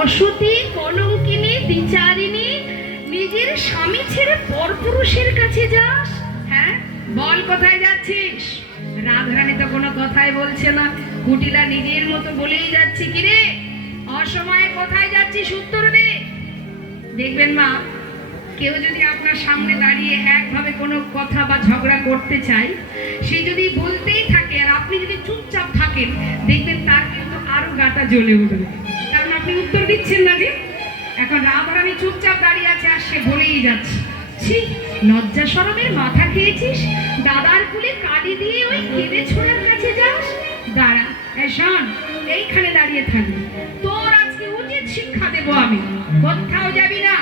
অসতী কলঙ্কিনী দ্বিচারিণী নিজের স্বামী ছেড়ে পরপুরুষের কাছে যাস? হ্যাঁ বল কোথায় যাচ্ছিস? রাধারানী তো কোনো কথাই বলছে না, কুটিলা নিজের মতো বলেই যাচ্ছে। কিরে অসময়ে কোথায় যাচ্ছিস উত্তর দে। দেখবেন মা, কেউ যদি আপনার সামনে দাঁড়িয়ে একভাবে কোনো কথা বা ঝগড়া করতে চায়, সে যদি বলতেই থাকে আর আপনি যদি চুপচাপ থাকেন, দেখবেন তার কিন্তু আরো গাটা জ্বলে উঠবে, কারণ আপনি উত্তর দিচ্ছেন না। যে এখন রাধারানী চুপচাপ দাঁড়িয়ে আছে আর সে বলেই যাচ্ছে। ছি, লজ্জা শরমের মাথা খেয়েছিস? দাদার কুলে কালি দিয়ে ওই কেঁদে ছোড়ার কাছে যাস? দাঁড়া, শোন, এইখানে দাঁড়িয়ে থাকবি, তোর আজকে উচিত শিক্ষা দেবো আমি। কোথাও যাবি না,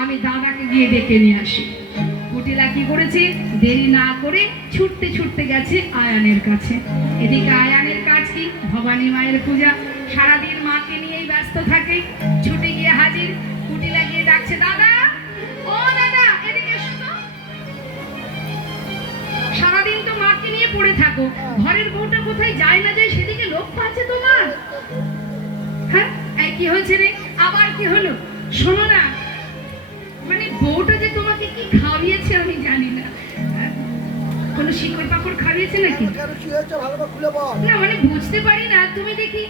আমি দাদাকে গিয়ে ডেকে নিয়ে আসি। কুটিলা কি করেছে, দেরি না করে ছুটতে ছুটতে গেছে আয়ানের কাছে। এদিকে আয়ানের কাজ কি, ভবানী মায়ের পূজা, সারাদিন মাকে নিয়েই ব্যস্ত থাকে। ছুটে গিয়ে হাজির, কুটিলা গিয়ে ডাকছে, দাদা, ও দাদা, এদিকে এসো তো। সারাদিন তো মাকে নিয়ে পড়ে থাকো, ঘরের বউটা কোথায় যায় না যায় সেদিকে লক্ষ্য আছে তোমার? হ্যাঁ, কি হয়েছে রে? আবার কি হলো? শোনো না, মানে বউটা যে তোমাকে কি খাওয়িয়েছে আমি জানি না, কোনো শিকড় পাকড় খাওয়িয়েছে নাকি? না মানে বুঝতে পারি না। তুমি দেখি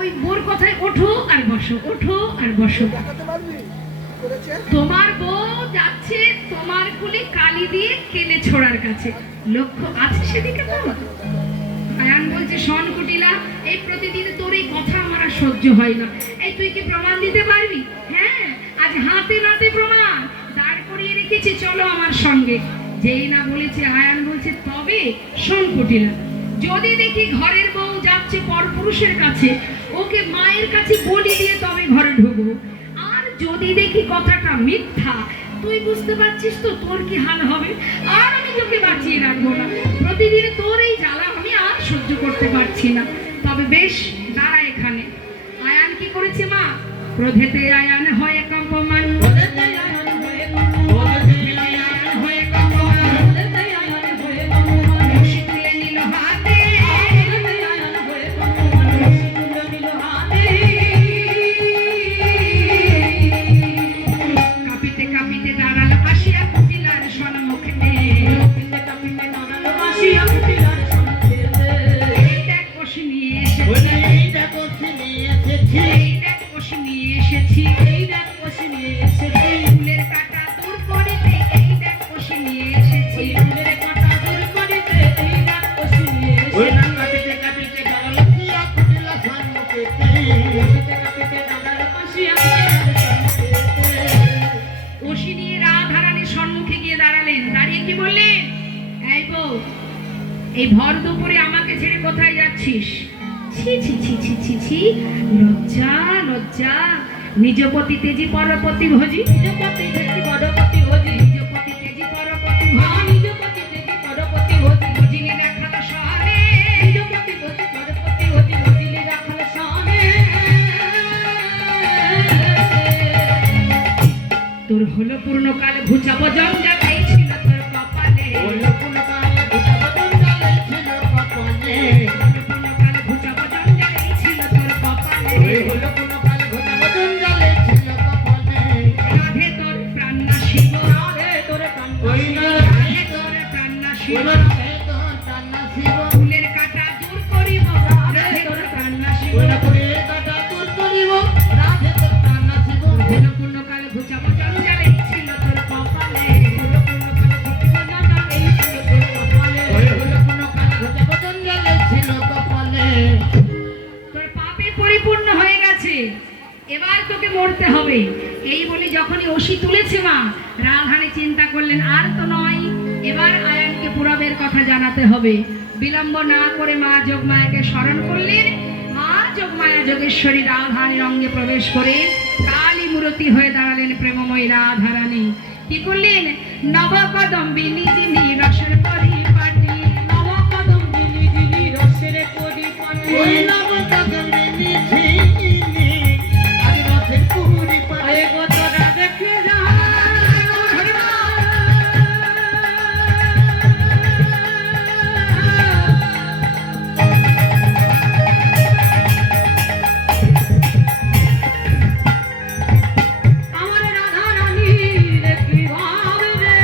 ওই বোর কথায় ওঠো আর বসো, ওঠো আর বসো। তোমার বউ যাচ্ছে তোমার কুলে কালি দিয়ে কেলে ছোড়ার কাছে, লক্ষ্য আছে সেদিকে তোমার? আয়ান বলছে, শোন কুটিলা, এই প্রতিদিন তোর এই কথা আমার আর সহ্য হয় না। এই তুই কি প্রমাণ দিতে পারবি? হ্যাঁ, আজ হাতে নাতে প্রমাণ দাঁড় করিয়ে রেখেছি, চলো আমার সঙ্গে। যেই না বলেছে আয়ান বলছে, তবে শোন কুটিলা, যদি দেখি ঘরের বউ যাচ্ছে পরপুরুষের কাছে, ওকে মায়ের কাছে বলি দিয়ে তবে ঘরে ঢুকবো। আর যদি দেখি কথাটা মিথ্যা, তুই বুঝতে পারছিস তো তোর কি হাল হবে। আর আমি তোকে বাঁচিয়ে রাখবো না, প্রতিদিন তোর এই জ্বালা আমি আর সহ্য করতে পারছি না। তবে বেশ, দাঁড়া এখানে। আয়ান কি করেছে মা? ক্রোধেতে আয়ান হয়ে কম্পমান, এই ভর দুপুরে আমাকে ছেড়ে কোথায় যাচ্ছিস? ছি ছি ছি ছি ছি ছি, লজ্জা লজ্জা। নিজপতি তেজি পরপতি ভোজি, নিজপতি তেজি পরপতি ভোজি, নিজপতি তেজি পরপতি ভোজি, নিজপতি তেজি পরপতি ভোজি, ভোজিলি রাখাল শহরে, নিজপতি তেজি পরপতি ভোজি, ভোজিলি রাখাল শহরে। হলো পূর্ণকাল ঘুচাব জঞ্জাল এই ছিল তোর কপালে হলো পূর্ণকাল ঘুচাব জঞ্জাল এই ছিল কপালে পূর্ণকাল ঘুচাব জঞ্জাল এই ছিল তোর কপালে হলো পূর্ণকাল ঘুচাব জঞ্জাল এই ছিল কপালে রাধে তোর প্রাণ না শিব রাধে তোর প্রাণ ওই না রাধে তোর প্রাণ না শিব রাধে তোর প্রাণ না শিব ফুলের কাটা দূর করিব রাধে তোর প্রাণ না শিব ফুলের কাটা দূর করিব রাধে তোর প্রাণ না শিব হলো পূর্ণকাল ঘুচাব জঞ্জাল এই ছিল তোর কপালে হলো পূর্ণকাল ঘুচাব জঞ্জাল এই ছিল তোর কপালে হলো পূর্ণকাল ঘুচাব জঞ্জাল এই ছিল কপালে তোর পাপে পরিপূর্ণ হয়ে গেছে এবার তোকে মরতে হবে এই বলে যখনই অসি তুলেছে মা রাধারানী চিন্তা করলেন আর তো নয় এবার আয়ানকে পুরবের কথা জানাতে হবে বিলম্ব না করে মা যোগমায়াকে স্মরণ করলেন মা যোগমায়া যোগেশ্বরী রাধারানীর অঙ্গে প্রবেশ করে কালী মূর্তি হয়ে দাঁড়ালেন প্রেমময়ী রাধারানী কি করলেন নবকদম্বিনী যিনি রসের পরিপাটি নবকদম্বিনী যিনি রসের পরিপাটি ওই নবকদম্বিনী ঝিনি আজ রথের পুরি পায়ে তোরা দেখে যা আমার রাধা রানী রে কি ভাবে রে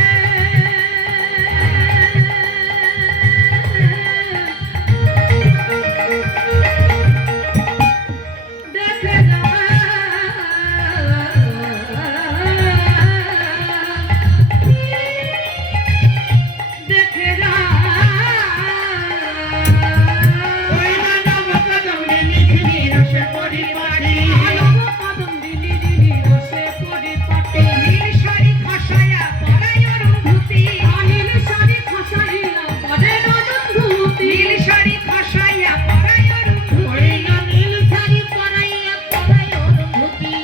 দেখে যা দেখে যা ওই নবকদম্বিনী ঝিনি রসের পরিপাটি নবকদম্বিনী যিনি রসে পরিপাটি নীল শাড়ি খসায়া পরায় অরুন্ধতী নীল শাড়ি খসাইয়া পরে অরুন্ধতী নীল শাড়ি খসাইয়া পরায় অরুন্ধতী ওই না নীল শাড়ি পরাইয়া পরায় অনুভূতি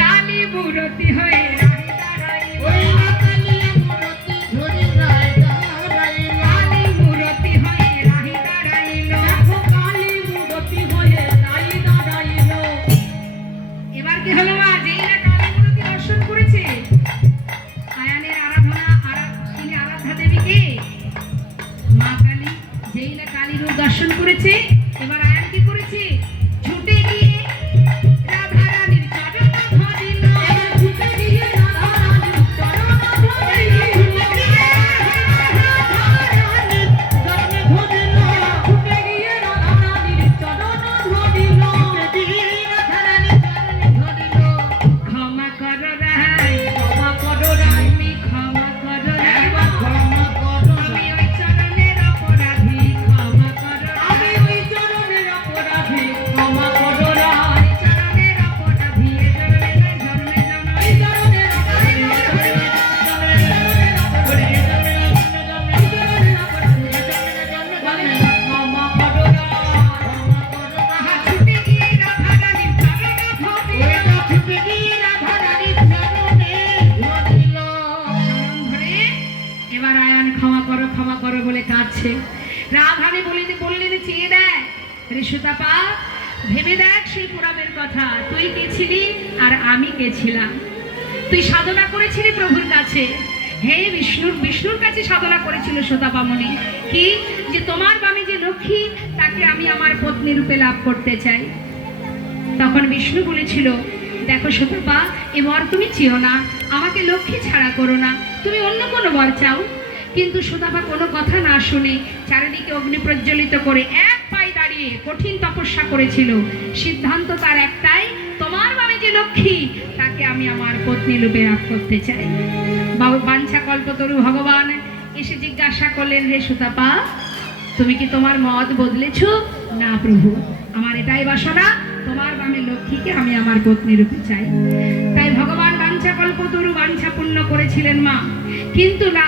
কালী মূরতি হয়ে রাহি দাঁড়াইল ওই না কালিয়া মূরতি ধরে রায় দাঁড়াইল কালী মূরতি হয়ে রাহি দাঁড়াইল দেখো কালী মূরতি হয়ে রাহি দাঁড়াইল এবার কি হলো মা যেই না কালী মূরতি দর্শন করেছে আয়ানের তিনি আরাধ্যা দেবী কে মা কালী যেই না কালী রূপ দর্শন করেছে এবার আয়ান কি করেছে ছুটে গিয়ে রাধারানীর চরণ ধরিল ছুটে গিয়ে রাধারানীর চরণ ধরিল ছুটে গিয়ে রাধারানীর চরণ ধরিল ক্ষমা করো রাই ক্ষমা করো রাই তুমি ক্ষমা করো রাই আমি ওই চরণের অপরাধী ক্ষমা করো আমি ওই চরণের অপরাধী ক্ষমা করো রাই চরণের অপরাধী জন্মে জন্মে ওই চরণের ক্ষমা করো রাই ছুটে গিয়ে রাধারানীর চরণ ধরে এবার আয়ান ক্ষমা করো বলে কাঁদছে রাধারানী বললেন চেয়ে দেখ রে সুতাপা ভেবে দেখ সেই পুরাবের কথা তুই কে ছিলি আর আমি কে ছিলাম তুই সাধনা করেছিলি প্রভুর কাছে হে বিষ্ণুর কাছে সাধনা করেছিল সুতাপামণি কি যে তোমার বামে যে লক্ষ্মী তাকে আমি আমার পত্নী রূপে লাভ করতে চাই তখন বিষ্ণু বলেছিল দেখো সুতপা এ বর তুমি চেও না আমাকে লক্ষ্মী ছাড়া করো না তুমি অন্য কোনো বর চাও কিন্তু সুতপা কোনো কথা না শুনে চারিদিকে অগ্নি প্রজ্বলিত করে এক পায়ে দাঁড়িয়ে কঠিন তপস্যা করেছিল সিদ্ধান্ত তার একটাই তোমার বামে যে লক্ষ্মী তাকে আমি আমার পত্নী রূপে লাভ করতে চাই বাঞ্ছা কল্পতরু ভগবান এসে জিজ্ঞাসা করলেন রে সুতপা তুমি কি তোমার মত বদলেছ না প্রভু আমার এটাই বাসনা তোমার বামে লক্ষ্মীকে আমি আমার পত্নী রূপে চাই তাই ভগবান বাঞ্ছা কল্পতরু বাঞ্ছা পূর্ণ করেছিলেন মা কিন্তু না